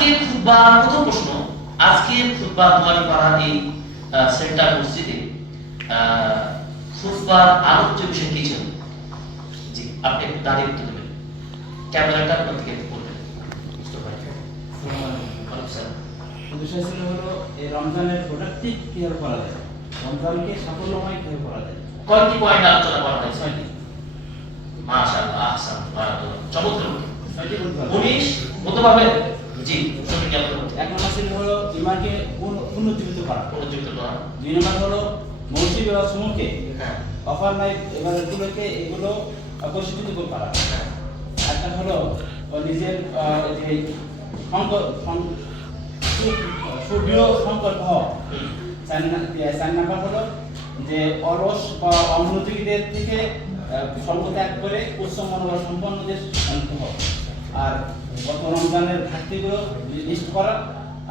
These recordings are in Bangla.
আজকে খুতবা প্রথম প্রশ্ন। আজকে খুতবা দুয়ারি পাড়া এই সেন্টার মসজিদে খুতবার আলোচ্য বিষয় কি ছিল? জি আপনি একটু দাঁড়িয়ে উত্তর দেবেন। ক্যামেরাটা আপনার দিকে করবেন। বিষয় ছিল হলো এই রমজানের প্রোডাক্টিভ কীভাবে করা যায়? রমজানকে সাফল্যময় কীভাবে করা যায়? কয়টি পয়েন্ট আলোচনা করা হয়েছে। ছয়টি। মাশাআল্লাহ আহসান বারাকাতুল্লাহ। চমৎকার। ছয়টি বলতে পারব। উনিশ বলতে পারবেন জি এক নম্বর হলো ইমানকে পুন- পুনর্জীবিত করা। পুনর্জীবিত করা। দুই নম্বর হলো মৌসুমী বা সমূহকে হ্যাঁ। অফার নাই এবারগুলোকে এগুলো প্রশিক্ষিত করা হ্যাঁ। একটা হলো নিজের যে সুদৃঢ় সংকল্প। চার নাম্বার হলো যে অলস বা অমনোযোগীদের থেকে আহ, সর্ব করে উচ্চ মনোবল সম্পন্নদের শান্ত হওয়া আর গত রমজানের ঘাটতিগুলো লিস্ট করা।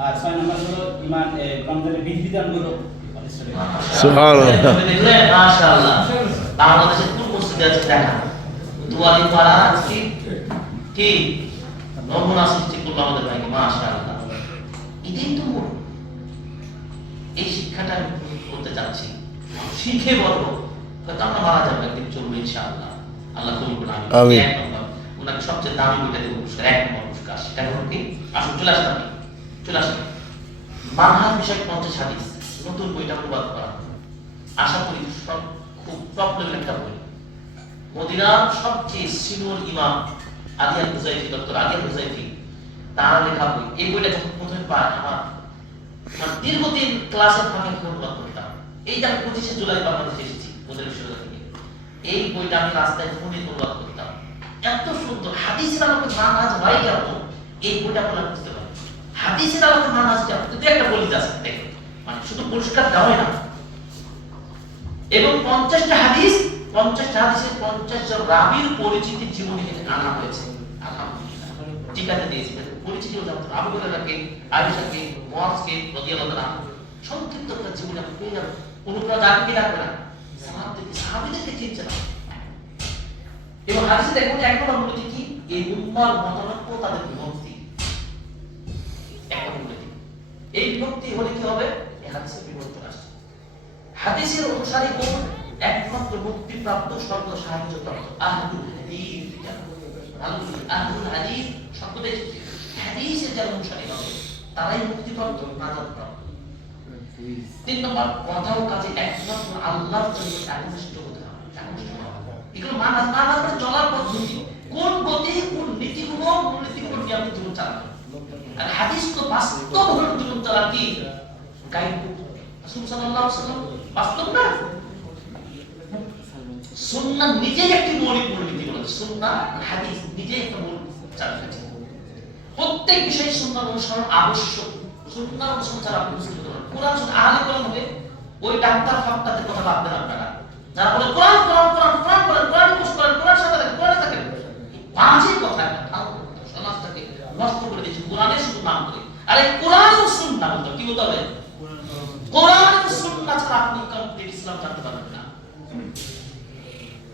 আর ছয় নাম্বার হলো ইমান রমজানের বিধিবিধানগুলো সুবহানাল্লাহ। দেখলেন মাশাআল্লাহ। কোন মসজিদে আছে দেখা? দুয়ারি পাড়া কি? কি? নমুনা সৃষ্টি করল আমাদের ভাইকে মাশাআল্লাহ। এটাই তো এই শিক্ষাটা আমি করতে চাচ্ছি। শিখে বড় হয়তো আমরা মারা যাব একদিন চলবে ইনশাআল্লাহ। আল্লাহ কবুল করুন আমি ওনাকে সবচেয়ে দামি বইটা দেবো এক নম্বর পুরস্কার সেটা হলো কি? আসুন, চলে আপনি চলে আসেন মানহাজ বিষয়ক পঞ্চাশ হাদিস, নতুন বইটা অনুবাদ করা আশা করি সব খুব টপ লেভেল একটা বই। মদিনার সবচেয়ে সিনিয়র ইমাম Alia Huzaifi doctor Alia Huzaifi তার লেখা বই। এই বইটা যখন প্রথমে পাই আমার মানে দীর্ঘদিন ক্লাসের ফাঁকে অনুবাদ করতাম। এই যে আমি পঁচিশে জুলাই বাংলাদেশে এসেছি ওদের বিশ্ববিদ্যালয় থেকে। এই বইটা আমি রাস্তায় ফোনে অনুবাদ করতাম। এত সুন্দর। হাদিসের আমাকে মানহাজ হয় কেমন এই বইটা আমি বুঝতে পারি হাদিসের আমাকে মানহাজ কেমন কিন্তু একটা বলিতে আছে, দেখেন। মানে শুধু পুরস্কার দেওয়াই না। এবং পঞ্চাশটা হাদিস, পঞ্চাশটা হাদিসের পঞ্চাশ জন রাবির পরিচিতি জীবনী এখানে আনা হয়েছে। আলহামদুলিল্লাহ। ঠিকানা দিয়েছি। পরিচিতি জানতো আবু হুরায়রাকে আয়েশাকে মুয়াজকে রাদিয়াল্লাহু তাআলা সংক্ষিপ্ত একটা জীবনী আপনি পেয়ে যাবেন অনুপ্রাণ যাকে রাখবে না। সাহাবীদেরকে চিনছে না এবং হাদিসে দেখুন এক নম্বর মূলটি কি? এই উম্মার মতানৈক্য তাদের বিভক্তি। এক মূলটি এই বিভক্তি হলে কি হবে? এই হাদিসের বিবর্তন আসছে। হাদিসের অনুসারী কোন? একমাত্র মুক্তিপ্রাপ্ত সর্ব সাহায্য প্রাপ্ত আহলুল হাদিস। আহলুল হাদিস শব্দটা হাদিসের যারা অনুসারী হবে, তারাই মুক্তিপ্রাপ্ত নাজাত প্রাপ্ত তিন নম্বর কথা ও কাজে একমাত্র আল্লাহর জন্য একনিষ্ঠ হতে হবে। একনিষ্ঠ। এগুলো মানে চলার পদ্ধতি কোন গতি কোন নীতিগুলো কোন আপনি জীবন চালাবেন আর হাদিস তো বাস্তব জীবন কি? বাস্তব না? নিজেই একটি মৌলিক মূলনীতি হাদিস নিজেই একটা মূল প্রত্যেক বিষয়ে সুন্নাহ অনুসরণ আবশ্যক। সুন্নাহ অনুসরণ ছাড়া আপনি কোরআন শুধু আহলে কোরআন হবে। ওই ডাক্তার ফাক্তারদের কথা ভাববেন আপনারা। যারা বলে, কোরআন কোরআন কোরআন কোরআন করেন কোরআন কোর্স করেন কোরআন সাথে থাকেন কোরআনে থাকেন এই বাজে কথা একটা ফালতু কথা, সমাজটাকে নষ্ট করে দিয়েছে কোরআনের শুধু নাম করে আরে কোরআন ও সুন্নাহ বলতে হবে। কি বলতে হবে কোরআন ও সুন্নাহ ছাড়া আপনি কমপ্লিট পারবেন না।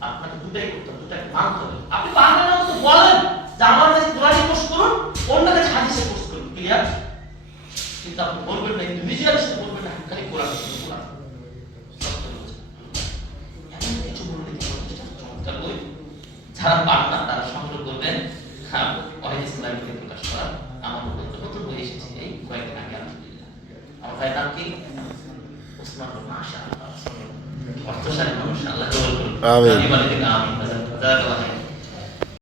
আপনাকে দুটাই করতে হবে দুটাই মানতে হবে। আপনি পারবেন না তো বলেন যে আমার কাছে কোরআনই কোর্স করুন অন্য কাছে হাদিসে কোর্স করুন ক্লিয়ার কিন্তু আপনি বলবেন না ইন্ডিভিজুয়াল সাথে বলবেন না খালি কোরআন শুধু কোরআন সত্য বলছেন। এমন কিছু বললে কি বলতে চান? চমৎকার বই যারা পান না তারা সংগ্রহ করবেন হ্যাঁ ওয়াহিদ ইসলাম থেকে প্রকাশ করা আমার নতুন নতুন বই এসেছে এই কয়েকদিন আগে আলহামদুলিল্লাহ আমার ভাইয়ের নাম কি ওসমান মাশাআল্লাহ অর্থশালী মানুষ আল্লাহ কবুল করুন আমিন।